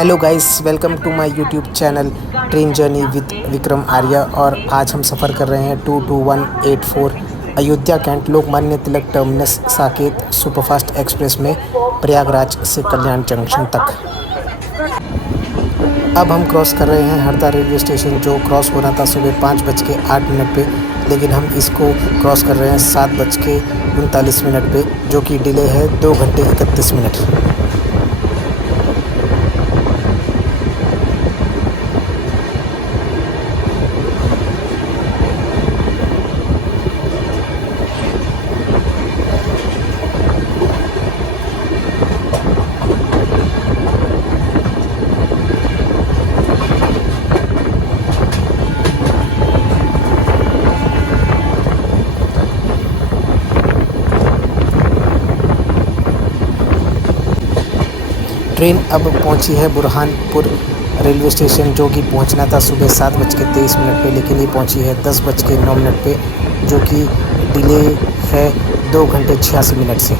Hello guys, welcome to my YouTube channel train journey with Vikram Arya. और आज हम सफ़र कर रहे हैं 22184 Ayodhya cantt Lokmanya Tilak terminus Saket superfast express में प्रयागराज से कल्याण जंक्शन तक। अब हम क्रॉस कर रहे हैं हरदा रेलवे स्टेशन, जो क्रॉस होना था सुबह 5:08 पे, लेकिन हम इसको क्रॉस कर रहे हैं 7:39 पे, जो कि डिले है 2 घंटे 31 मिनट। ट्रेन अब पहुंची है बुरहानपुर रेलवे स्टेशन, जो कि पहुंचना था सुबह 7:23 पे, लेकिन ये पहुंची है 10:09 पे, जो कि डिले है 2 घंटे 86 मिनट से।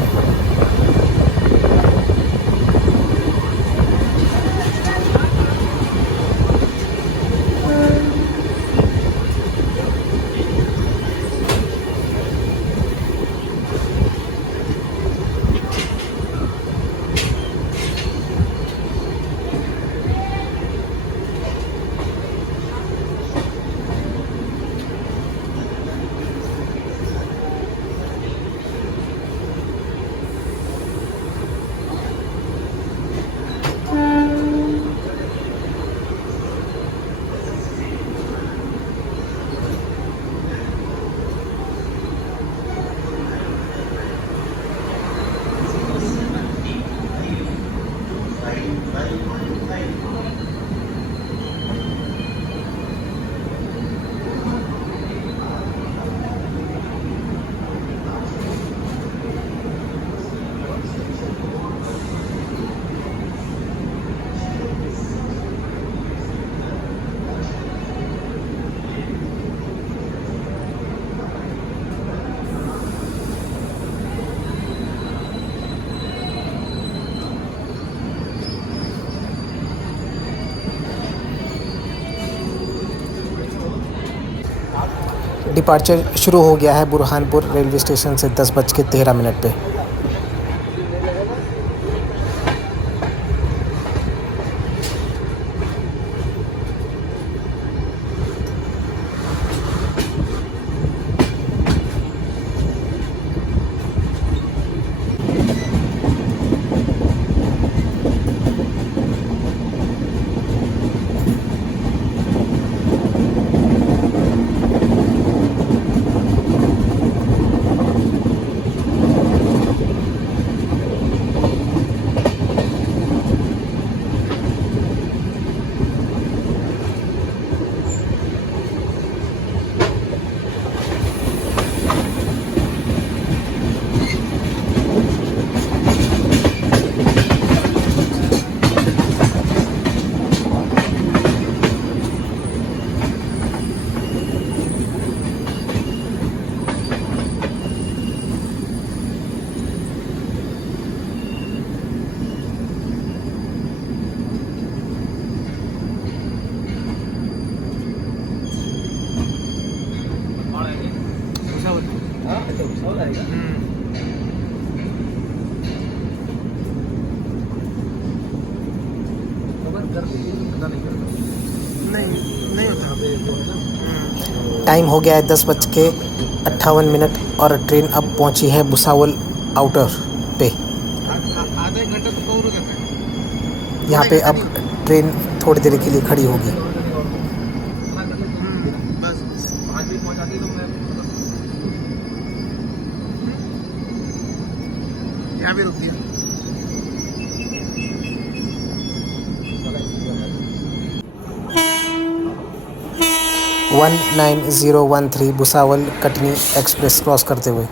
डिपार्चर शुरू हो गया है बुरहानपुर रेलवे स्टेशन से 10:13 पे। टाइम हो गया है 10:58 और ट्रेन अब पहुंची है भुसावल आउटर पे। यहाँ पे अब ट्रेन थोड़ी देर के लिए खड़ी होगी। यहाँ भी रुक दिया। 19013 भुसावल कटनी एक्सप्रेस क्रॉस करते हुए।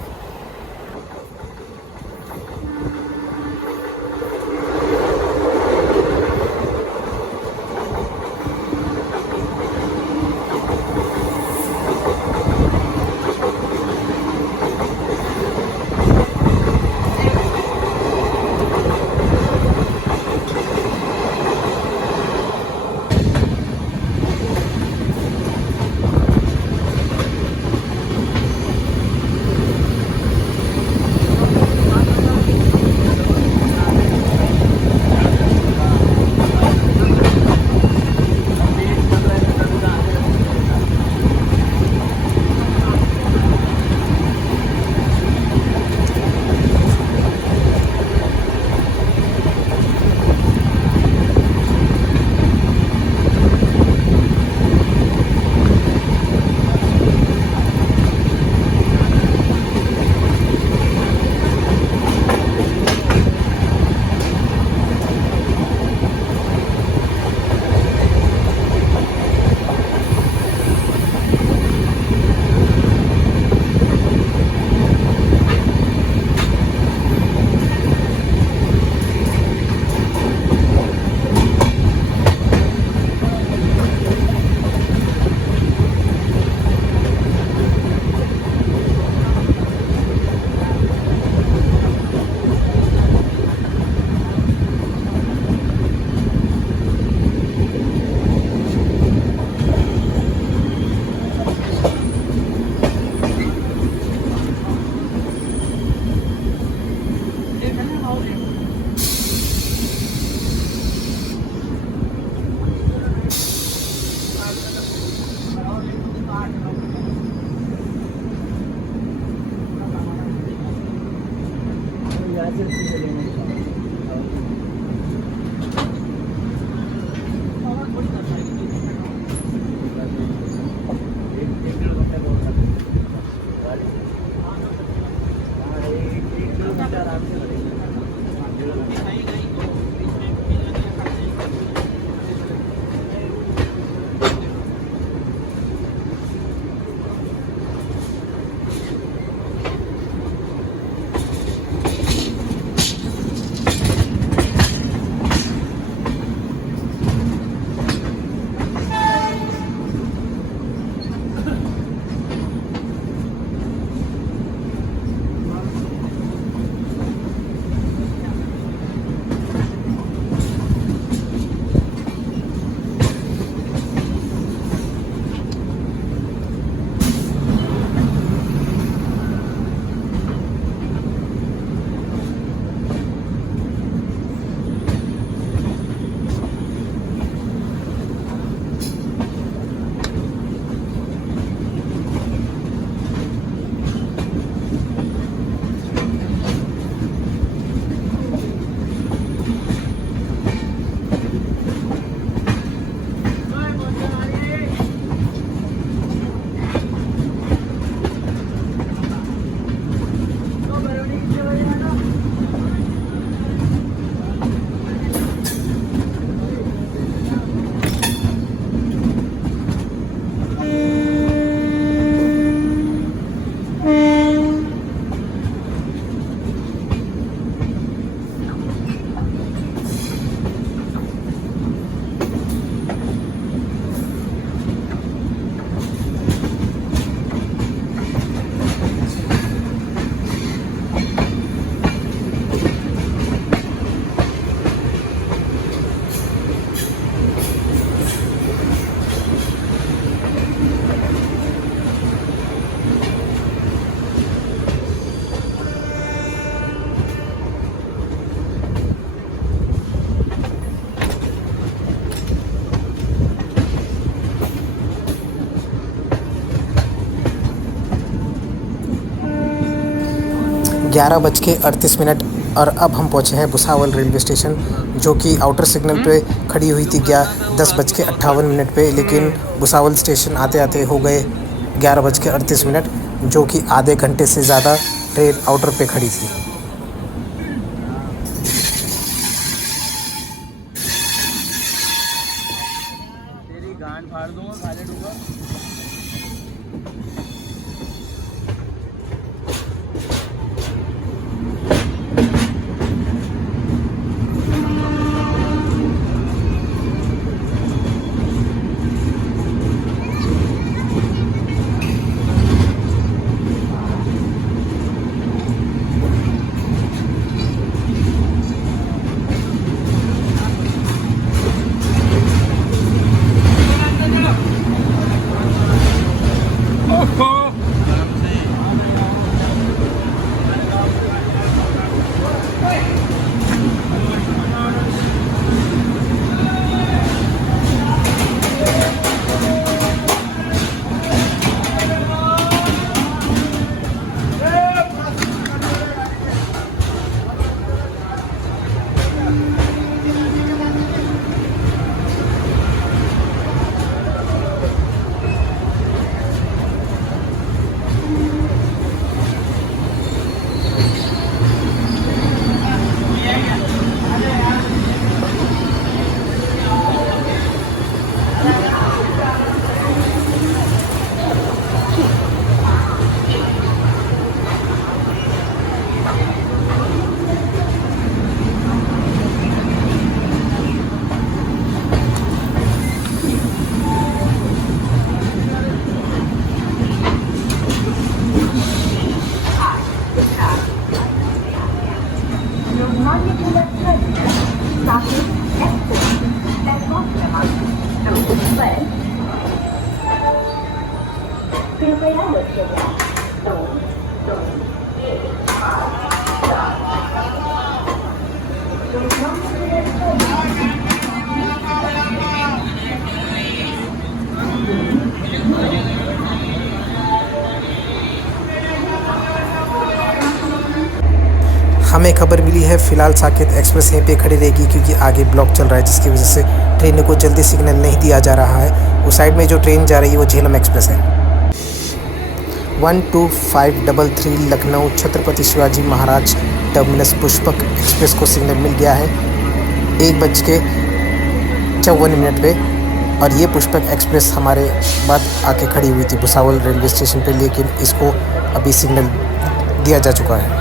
11:38 और अब हम पहुँचे हैं भुसावल रेलवे स्टेशन, जो कि आउटर सिग्नल पे खड़ी हुई थी 10:58 पे, लेकिन भुसावल स्टेशन आते आते हो गए 11:38, जो कि आधे घंटे से ज़्यादा ट्रेन आउटर पे खड़ी थी। तेरी गांड फाड़ दूंगा, खाले दूंगा। हमें खबर मिली है फ़िलहाल साकेत एक्सप्रेस यहीं पे खड़ी रहेगी, क्योंकि आगे ब्लॉक चल रहा है, जिसकी वजह से ट्रेन को जल्दी सिग्नल नहीं दिया जा रहा है। उस साइड में जो ट्रेन जा रही है वो झेलम एक्सप्रेस है। 12533 लखनऊ छत्रपति शिवाजी महाराज टर्मिनस पुष्पक एक्सप्रेस को सिग्नल मिल गया है 1:54 पे, और ये पुष्पक एक्सप्रेस हमारे बाद आके खड़ी हुई थी भुसावल रेलवे स्टेशन पे, लेकिन इसको अभी सिग्नल दिया जा चुका है।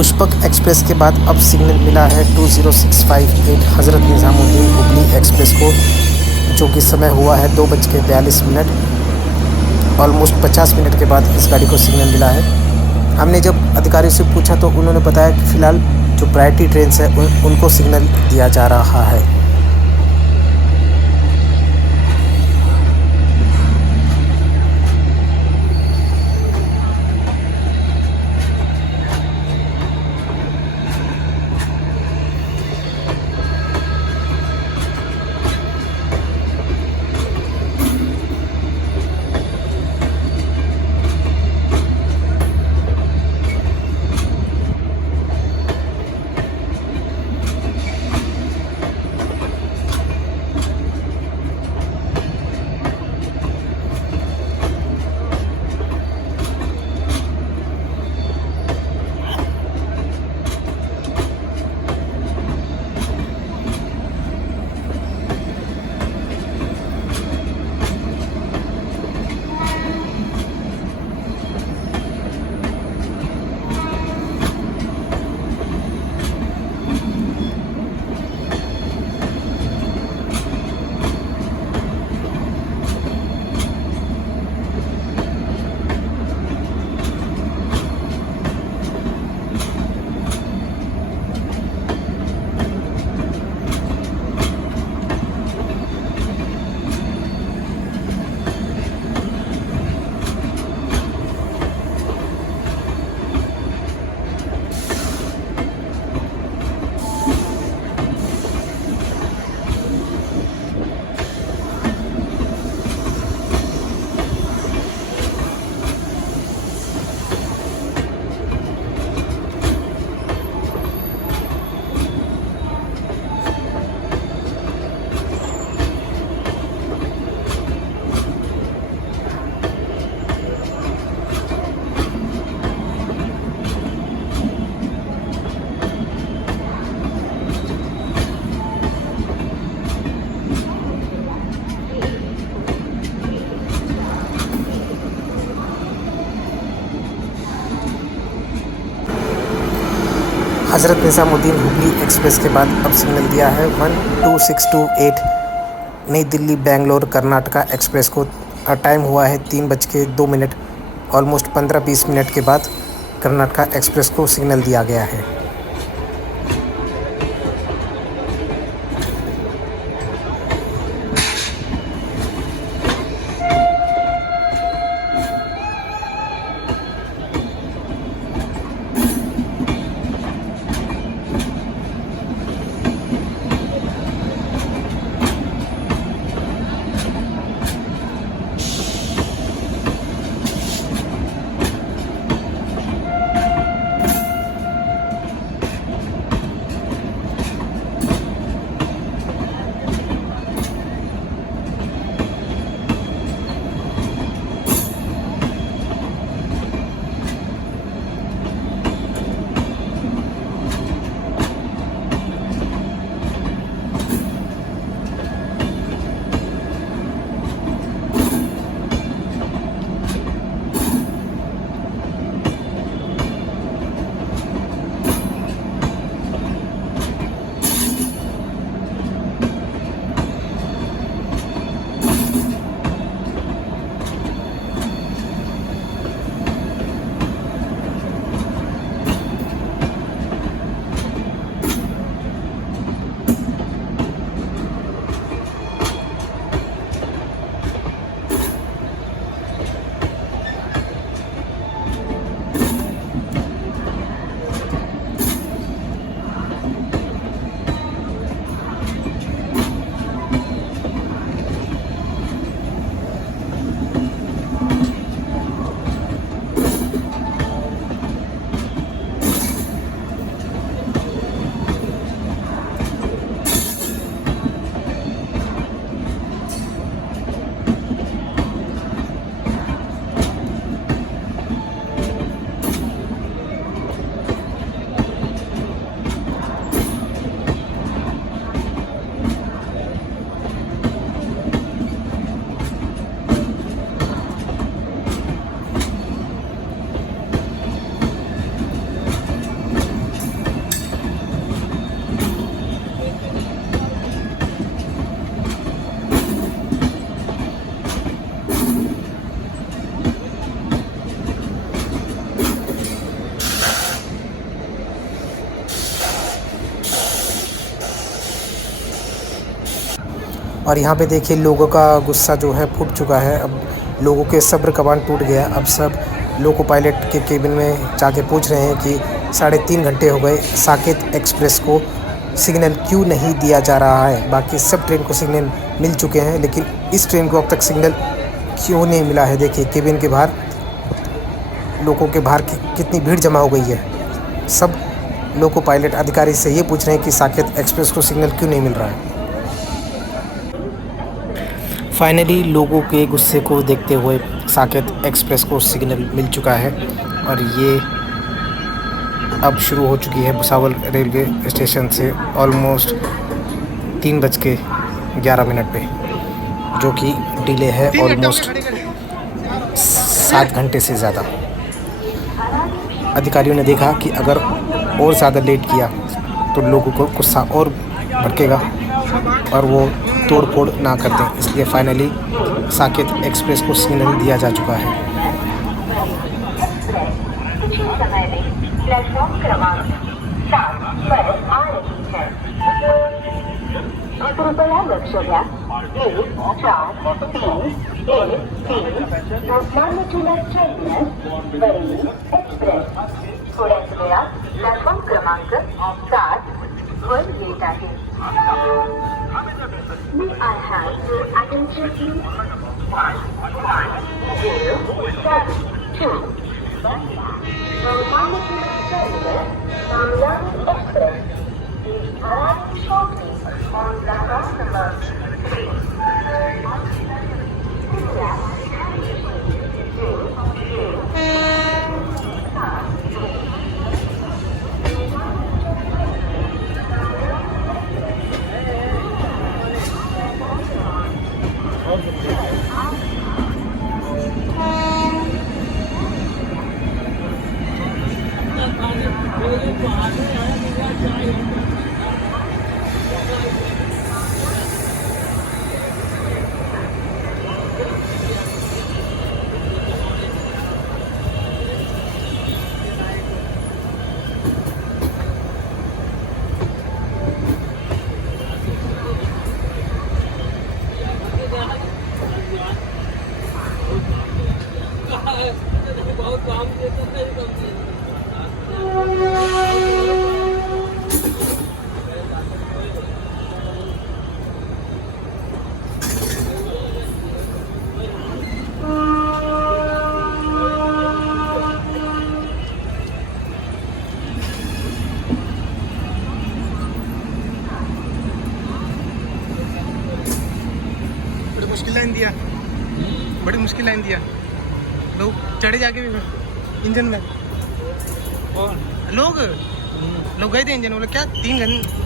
पुष्पक एक्सप्रेस के बाद अब सिग्नल मिला है 20658 हज़रत निज़ामुद्दीन हुबली एक्सप्रेस को, जो कि समय हुआ है 2:42। ऑलमोस्ट 50 मिनट के बाद इस गाड़ी को सिग्नल मिला है। हमने जब अधिकारियों से पूछा तो उन्होंने बताया कि फ़िलहाल जो प्रायोरिटी ट्रेन्स है उनको सिग्नल दिया जा रहा है। हज़रत निज़ामुद्दीन हुबली एक्सप्रेस के बाद अब सिग्नल दिया है 12628 नई दिल्ली बेंगलोर कर्नाटका एक्सप्रेस को। टाइम हुआ है 3:02। ऑलमोस्ट 15-20 मिनट के बाद कर्नाटका एक्सप्रेस को सिग्नल दिया गया है। और यहाँ पे देखिए लोगों का गुस्सा जो है फूट चुका है। अब लोगों के सब्र का बांध टूट गया। अब सब लोको पायलट के केबिन में जाके पूछ रहे हैं कि 3.5 घंटे हो गए, साकेत एक्सप्रेस को सिग्नल क्यों नहीं दिया जा रहा है। बाकी सब ट्रेन को सिग्नल मिल चुके हैं, लेकिन इस ट्रेन को अब तक सिग्नल क्यों नहीं मिला है। देखिए केबिन के बाहर लोगों के बाहर कितनी भीड़ जमा हो गई है। सब लोको पायलट अधिकारी से ये पूछ रहे हैं कि साकेत एक्सप्रेस को सिग्नल क्यों नहीं मिल रहा है। फाइनली लोगों के गुस्से को देखते हुए साकेत एक्सप्रेस को सिग्नल मिल चुका है और ये अब शुरू हो चुकी है भुसावल रेलवे स्टेशन से ऑलमोस्ट 3:11 पे, जो कि डिले है ऑलमोस्ट 7 घंटे से ज़्यादा। अधिकारियों ने देखा कि अगर और ज़्यादा लेट किया तो लोगों को गुस्सा और भड़केगा और वो तोड़ फोड़ ना कर दें, इसलिए फाइनली साकेत एक्सप्रेस को सिग्नल दिया जा चुका है। प्लेटफॉर्म क्रमांक 7 पर आ रही है। कृपया लक्ष द्या। 1, 4, 3, 1, 3 लोकमान्य टिळक टर्मिनस बरेली एक्सप्रेस थोड्याच वेळात प्लॅटफॉर्म क्रमांक 7 वर येत आहे। May I have your attention please? 072 Lokmanya Tilak terminus कामयाबी express is arriving shortly on platform number 3. बड़ी मुश्किल लाइन दिया। लोग चढ़े जाके भी इंजन में लोग गए थे इंजन, बोले क्या 3 घंटे।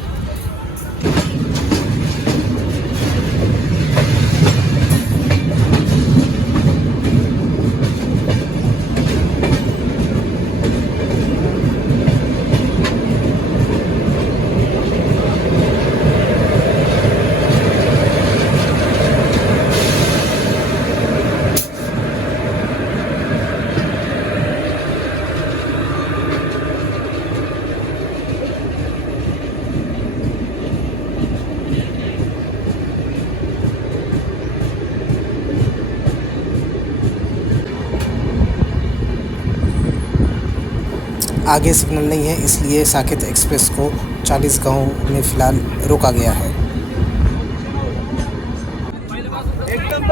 आगे सिग्नल नहीं है, इसलिए साकेत एक्सप्रेस को 40 गांव में फ़िलहाल रोका गया है।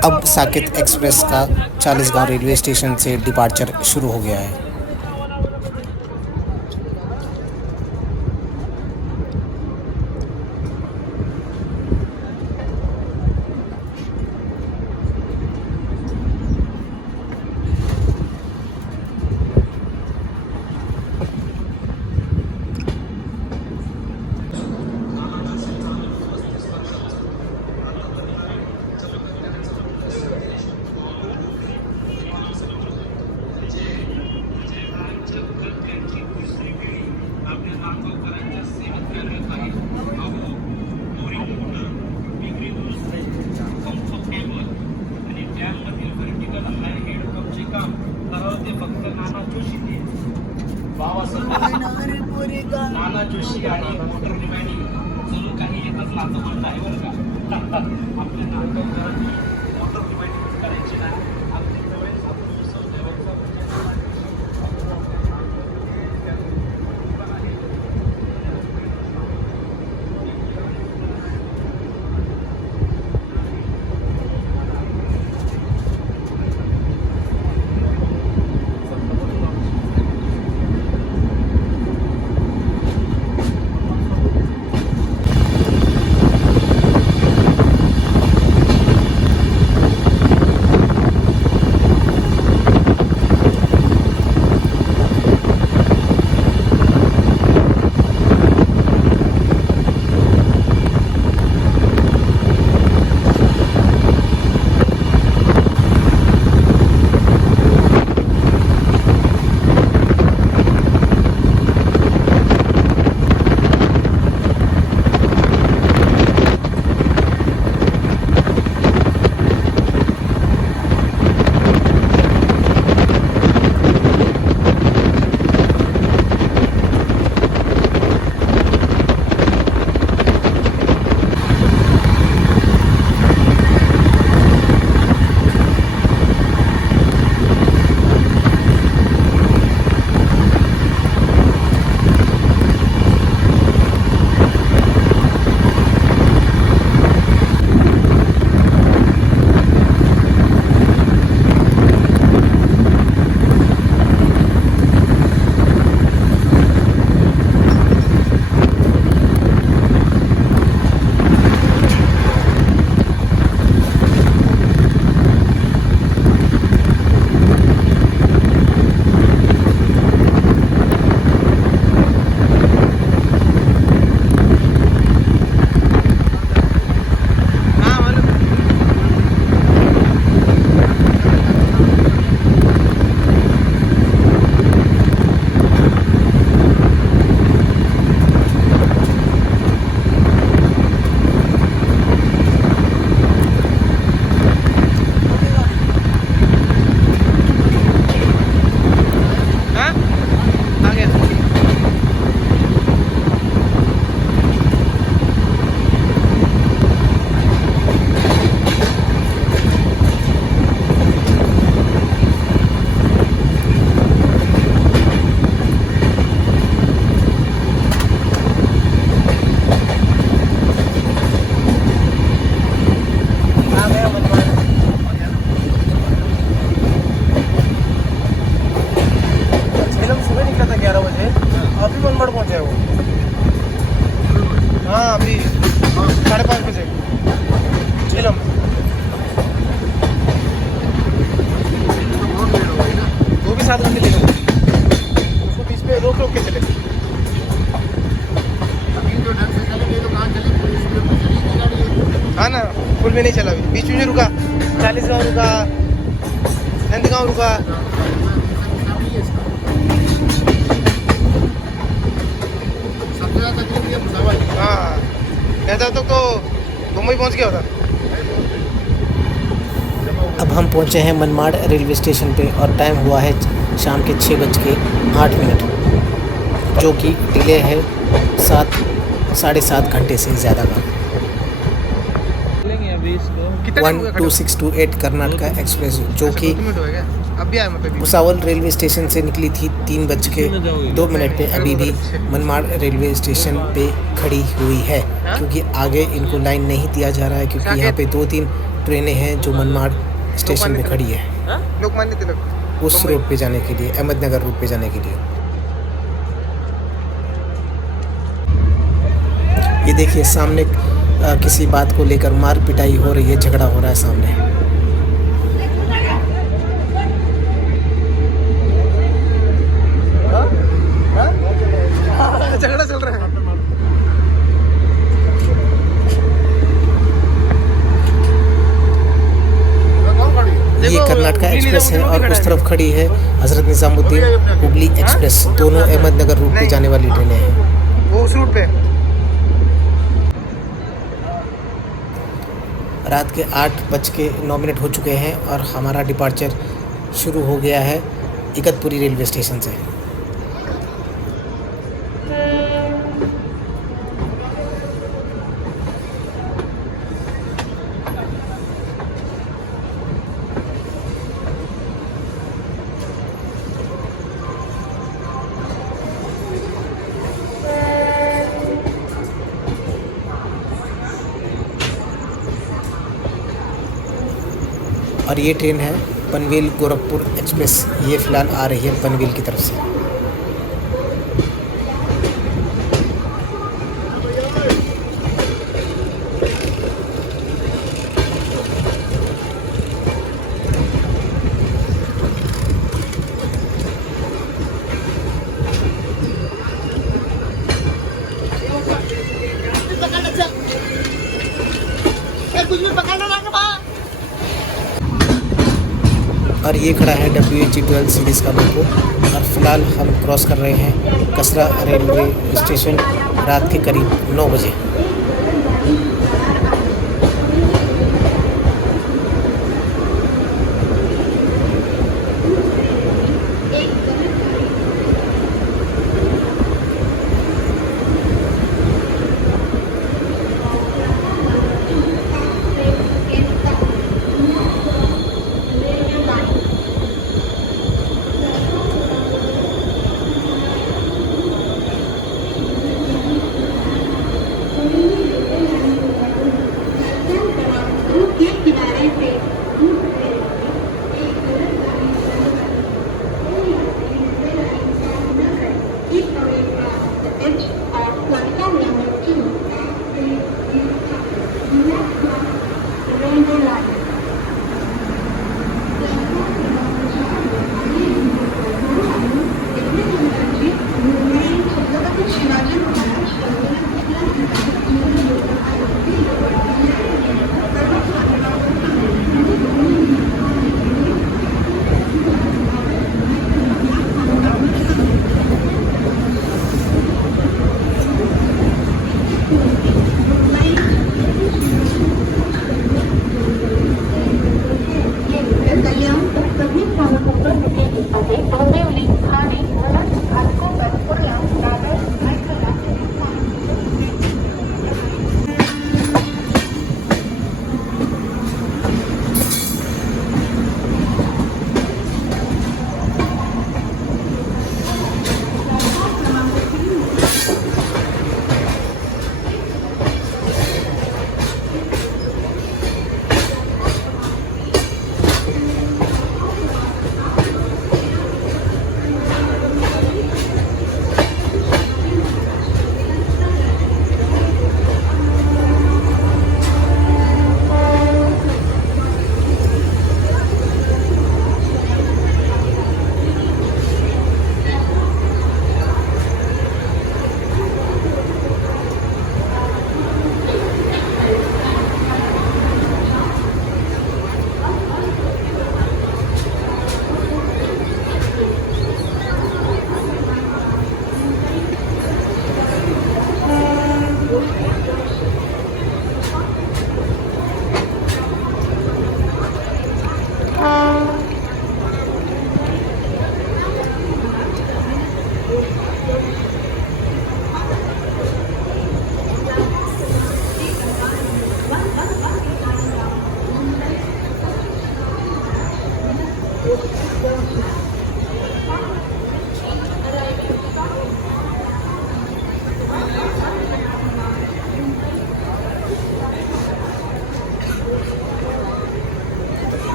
अब साकेत एक्सप्रेस का 40 गांव रेलवे स्टेशन से डिपार्चर शुरू हो गया है। नाना जोशी आणि मोटर सर्व काही एकच लाचा आहे बरं का. में नहीं चला, बीच में रुका, 40 गाँव रुका, नंदगांव रुका। हाँ, ऐसा तो मुंबई पहुंच गया होता। अब हम पहुंचे हैं मनमाड़ रेलवे स्टेशन पे और टाइम हुआ है शाम के 6:08, जो कि डिले है 7-7.5 घंटे से ज़्यादा का। 12628 कर्नाटका एक्सप्रेस, जो कि भुसावल रेलवे स्टेशन से निकली थी 3:02 पे, अभी भी मनमाड़ रेलवे स्टेशन पे खड़ी हुई है, क्योंकि आगे इनको लाइन नहीं दिया जा रहा है, क्योंकि यहाँ पे 2-3 ट्रेनें हैं जो मनमाड़ स्टेशन पे खड़ी है, लोकमान्य तिलक उस रोड पे जाने के लिए, अहमदनगर रोड पे जाने के लिए। ये देखिए सामने किसी बात को लेकर मार पिटाई हो रही है, झगड़ा हो रहा है सामने। झगड़ा चल रहा है। ये कर्नाटका एक्सप्रेस है और उस तरफ खड़ी है हजरत निजामुद्दीन हुबली एक्सप्रेस, दोनों अहमदनगर रूट पे जाने वाली ट्रेनें हैं। वो उस रूट पे रात के 8:09 हो चुके हैं और हमारा डिपार्चर शुरू हो गया है इगतपुरी रेलवे स्टेशन से। और ये ट्रेन है पनवेल गोरखपुर एक्सप्रेस। ये फ़िलहाल आ रही है पनवेल की तरफ से। और ये खड़ा है WH12 सीरीज़ का लोगो। और फिलहाल हम क्रॉस कर रहे हैं कसरा रेलवे स्टेशन रात के करीब 9 बजे।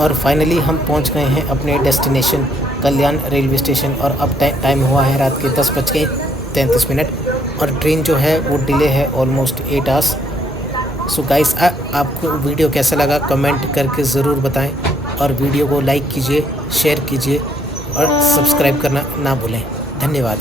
और फाइनली हम पहुंच गए हैं अपने डेस्टिनेशन कल्याण रेलवे स्टेशन। और अब टाइम हुआ है रात के 10:33। और ट्रेन जो है वो डिले है ऑलमोस्ट 8 आवर्स। सो गाइस, आपको वीडियो कैसा लगा कमेंट करके ज़रूर बताएं। और वीडियो को लाइक कीजिए, शेयर कीजिए और सब्सक्राइब करना ना भूलें। धन्यवाद।